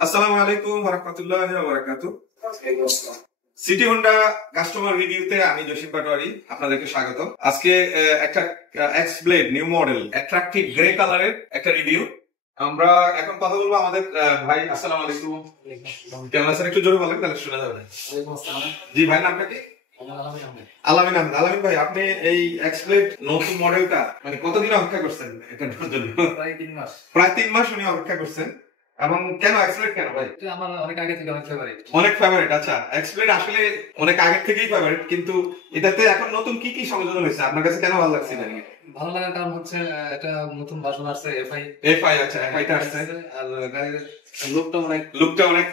আসসালামু আলাইকুম ওয়া রাহমাতুল্লাহি ওয়া বারাকাতুহু। সিটি হোন্ডা কাস্টমার রিভিউতে আমি জসিম পাটোয়ারি আপনাদেরকে স্বাগত। আজকে একটা x blade new model attractive grey কালারের একটা রিভিউ। আমরা এখন কথা বলবো আমাদের ভাই। আসসালামু আলাইকুম, কেমন আছেন? একটু জোরে বলেন তাহলে শোনা যাবে। জি ভাই, নামটা কি? আলামিন আহমেদ। আলামিন ভাই, আপনি এই এক্স ব্লেড নতুন মডেলটা মানে কতদিন অপেক্ষা করছেন এটার জন্য? প্রায় 3 মাস উনি অপেক্ষা করছেন। এবং কেন এক্সপ্লেড কেন ভাই? আমার অনেক আগে থেকে অনেক ফেভারিট। অনেক ফেভারিট। আচ্ছা, এক্সপ্লেড আসলে অনেক আগে থেকেই ফেভারিট, কিন্তু এটাতে এখন নতুন কি কি সংযোজন হয়েছে আপনার কাছে কেন ভালো লাগছে? জানি ভালো লাগার কারণ হচ্ছে এটা নতুন ভার্সন আসছে এফআই। আচ্ছা, এফআইটা আসছে আর গাড়ির লুকটা অনেক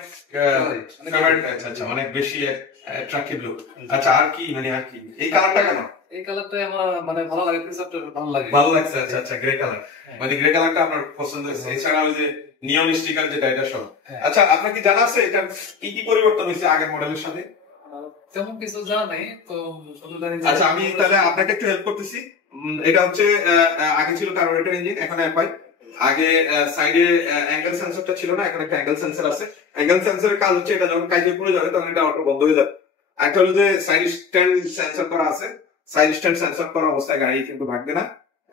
ফেভারিট। আচ্ছা, অনেক বেশি অ্যাট্রাকটিভ লুক। আচ্ছা, আর কি এই কালারটা কেন? এই কালারটা আমার মানে ভালো লাগে, কনসেপ্টটা ভালো লাগছে। আচ্ছা, গ্রে কালার, মানে গ্রে কালারটা আপনার পছন্দ হয়েছে। এছাড়া ওই যে নিয়ন স্টিকার যেটা, এটা সব। আচ্ছা, আপনার কি জানা আছে এটা কি কি পরিবর্তন হয়েছে আগের মডেলের সাথে? তেমন কিছু জানা নেই তো। আচ্ছা, আমি তাহলে আপনাকে একটু হেল্প করতেছি। এটা হচ্ছে আগে ছিল কার্বোরেটর ইঞ্জিন, এখন এফআই। আগে সাইডে অ্যাঙ্গেল সেন্সরটা ছিল না, এখন একটা অ্যাঙ্গেল সেন্সর আছে। অ্যাঙ্গেল সেন্সরের কাজ হচ্ছে এটা যখন কাজে পড়ে যাবে তখন এটা অটো বন্ধ হয়ে যাবে। একটা হলো যে সাইড স্ট্যান্ড সেন্সর করা আছে। সাইড স্ট্যান্ড সেন্সর করা অবস্থায় গাড়ি কিন্তু ভাগবে না,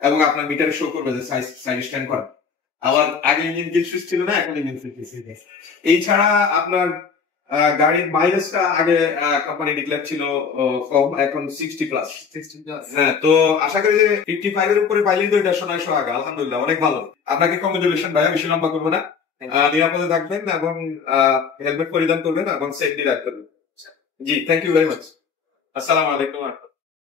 এবং আপনার মিটারে শো করবে যে সাইড স্ট্যান্ড করা। আবার আগে ইঞ্জিন কিল সুইচ ছিল না, এখন ইঞ্জিন সুইচ। এই ছাড়া আপনার গাড়ির মাইলেজটা আগে কোম্পানি ডিক্লেয়ার ছিল কম, এখন 60+। হ্যাঁ, তো আশা করি যে 55 এর উপরে পাইলেই তো এটা সোনায় সোহাগা। আলহামদুলিল্লাহ, অনেক ভালো। আপনাকে কংগ্রেচুলেশন ভাইয়া, বেশি লম্বা করবো না। নিরাপদে থাকবেন এবং হেলমেট পরিধান করবেন এবং সেফটি রাখবেন। জি, থ্যাংক ইউ ভেরি মাচ। আসসালামু আলাইকুম।